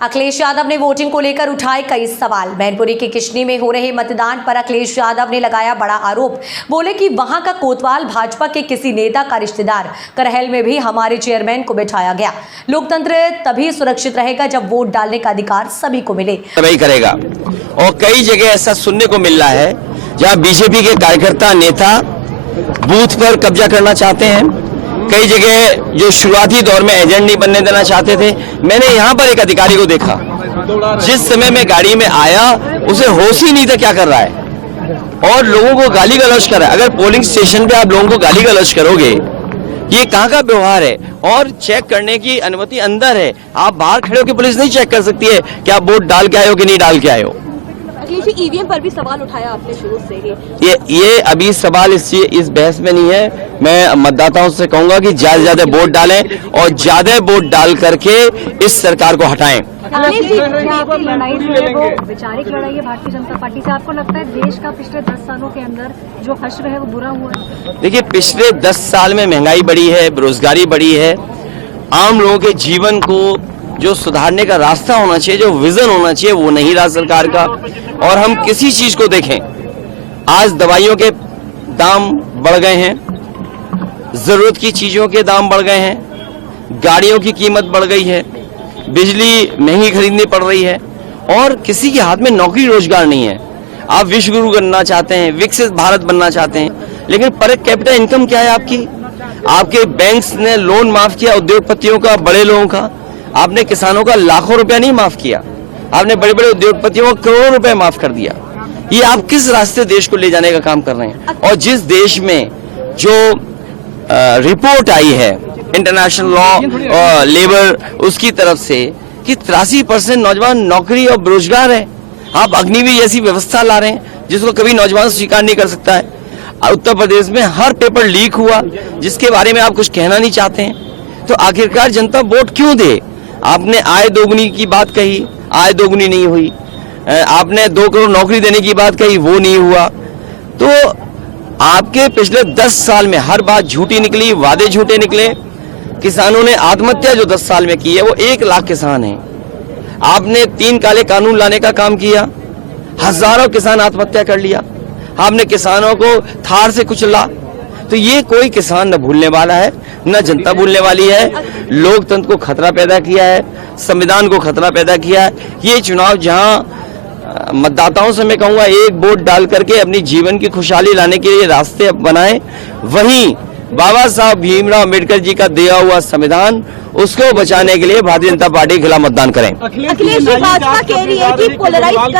अखिलेश यादव ने वोटिंग को लेकर उठाए कई सवाल। मैनपुरी के किशनी में हो रहे मतदान पर अखिलेश यादव ने लगाया बड़ा आरोप। बोले कि वहां का कोतवाल भाजपा के किसी नेता का रिश्तेदार। करहल में भी हमारे चेयरमैन को बिठाया गया। लोकतंत्र तभी सुरक्षित रहेगा जब वोट डालने का अधिकार सभी को मिले। तभी करेगा। और कई जगह ऐसा सुनने को मिल रहा है जहां बीजेपी के कार्यकर्ता नेता बूथ पर कब्जा करना चाहते हैं। कई जगह जो शुरुआती दौर में एजेंट नहीं बनने देना चाहते थे। मैंने यहाँ पर एक अधिकारी को देखा, जिस समय मैं गाड़ी में आया उसे होश ही नहीं था क्या कर रहा है, और लोगों को गाली गलौज कर रहा है। अगर पोलिंग स्टेशन पे आप लोगों को गाली गलौज करोगे, ये कहाँ का व्यवहार है? और चेक करने की अनुमति अंदर है, आप बाहर खड़े होकर पुलिस नहीं चेक कर सकती है कि आप वोट डाल के आए हो कि नहीं डाल के आए हो। ईवीएम पर भी सवाल उठाया आपने शुरू से ही। ये अभी सवाल इस बहस में नहीं है। मैं मतदाताओं से कहूंगा कि ज्यादा से ज्यादा वोट डालें और ज्यादा वोट डाल करके इस सरकार को हटाएं। आपकी लड़ाई जो है वो वैचारिक लड़ाई है भारतीय जनता पार्टी से। आपको लगता है देश का पिछले 10 सालों के अंदर जो हश्र है वो बुरा हुआ है? देखिए, पिछले 10 साल में महंगाई बढ़ी है, बेरोजगारी बढ़ी है। आम लोगों के जीवन को जो सुधारने का रास्ता होना चाहिए, जो विजन होना चाहिए, वो नहीं रहा सरकार का। और हम किसी चीज को देखें, आज दवाइयों के दाम बढ़ गए हैं, जरूरत की चीजों के दाम बढ़ गए हैं, गाड़ियों की कीमत बढ़ गई है, बिजली महंगी खरीदनी पड़ रही है, और किसी के हाथ में नौकरी रोजगार नहीं है। आप विश्व गुरु बनना चाहते हैं, विकसित भारत बनना चाहते हैं, लेकिन पर कैपिटा इनकम क्या है आपकी? आपके बैंक्स ने लोन माफ किया उद्योगपतियों का, बड़े लोगों का। आपने किसानों का लाखों रुपया नहीं माफ किया, आपने बड़े बड़े उद्योगपतियों को करोड़ों रुपए माफ कर दिया। ये आप किस रास्ते देश को ले जाने का काम कर रहे हैं? और जिस देश में जो रिपोर्ट आई है इंटरनेशनल लॉ लेबर उसकी तरफ से कि 83% नौजवान नौकरी और बेरोजगार है, आप अग्निवीर जैसी व्यवस्था ला रहे हैं जिसको कभी नौजवान स्वीकार नहीं कर सकता है। उत्तर प्रदेश में हर पेपर लीक हुआ जिसके बारे में आप कुछ कहना नहीं चाहते हैं। तो आखिरकार जनता वोट क्यों दे? आपने आय दोगुनी की बात कही, आय दोगुनी नहीं हुई। आपने 2 करोड़ नौकरी देने की बात कही, वो नहीं हुआ। तो आपके पिछले 10 साल में हर बात झूठी निकली, वादे झूठे निकले। किसानों ने आत्महत्या जो 10 साल में की है वो 1 लाख किसान हैं। आपने 3 काले कानून लाने का काम किया, हजारों किसान आत्महत्या कर लिया। आपने किसानों को थार से कुचला। तो ये कोई किसान न भूलने वाला है, न जनता भूलने वाली है। लोकतंत्र को खतरा पैदा किया है, संविधान को खतरा पैदा किया है। ये चुनाव जहां मतदाताओं से मैं कहूंगा एक वोट डाल करके अपनी जीवन की खुशहाली लाने के लिए रास्ते बनाएं, वहीं बाबा साहब भीमराव अम्बेडकर जी का दिया हुआ संविधान, उसको बचाने के लिए भारतीय जनता पार्टी के खिलाफ मतदान करें। अखिलेश जी भाजपा कह रही है कि पोलराइज